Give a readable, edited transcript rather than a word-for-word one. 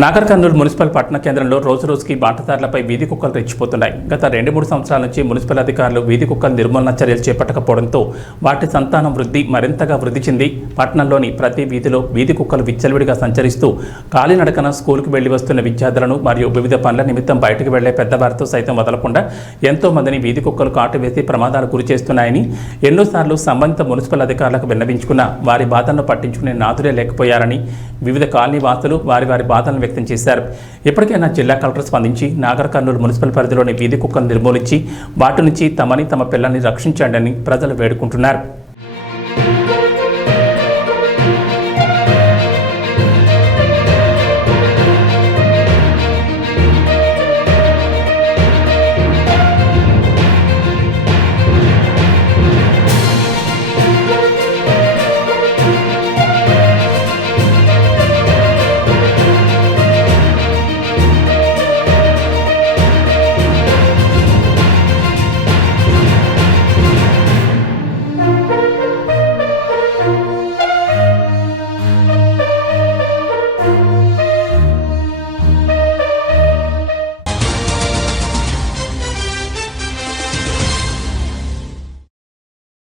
Nagar Kurnool municipal పట్టణ కేంద్రంలో రోజురోజుకి బాటదారులపై వీధి కుక్కలు రెచ్చిపోతున్నాయి. గత 2-3 సంవత్సరాల నుంచి మున్సిపల్ అధికారులు వీధి కుక్కల నిర్మూలన చర్యలు చేపట్టకపోవడంతో వాటి సంతానం మరింతగా వృద్ధి చెంది పట్టణంలోని ప్రతి వీధిలో వీధి కుక్కలు విచ్చలవిడిగా సంచరిస్తూ కాలినడకన స్కూలుకు వెళ్లి వస్తున్న విద్యార్థులను మరియు వివిధ పనుల నిమిత్తం బయటకు వెళ్లే పెద్దవారితో సైతం వదలకుండా ఎంతో మందిని వీధి కుక్కలు కాటు వేసి ప్రమాదాలకు గురి చేస్తున్నాయని ఎన్నోసార్లు సంబంధిత మున్సిపల్ అధికారులకు విన్నవించుకున్న వారి బాధలను పట్టించుకునే నాదురే లేకపోయారని వివిధ కాలనీ వాసులు వారి బాధలను వ్యక్తం చేశారు. ఇప్పటికైనా జిల్లా కలెక్టర్ స్పందించి నాగర్ కర్నూలు మున్సిపల్ పరిధిలోని వీధి కుక్కలను నిర్మూలించి వాటి నుంచి తమ పిల్లల్ని రక్షించండి అని ప్రజలు వేడుకుంటున్నారు.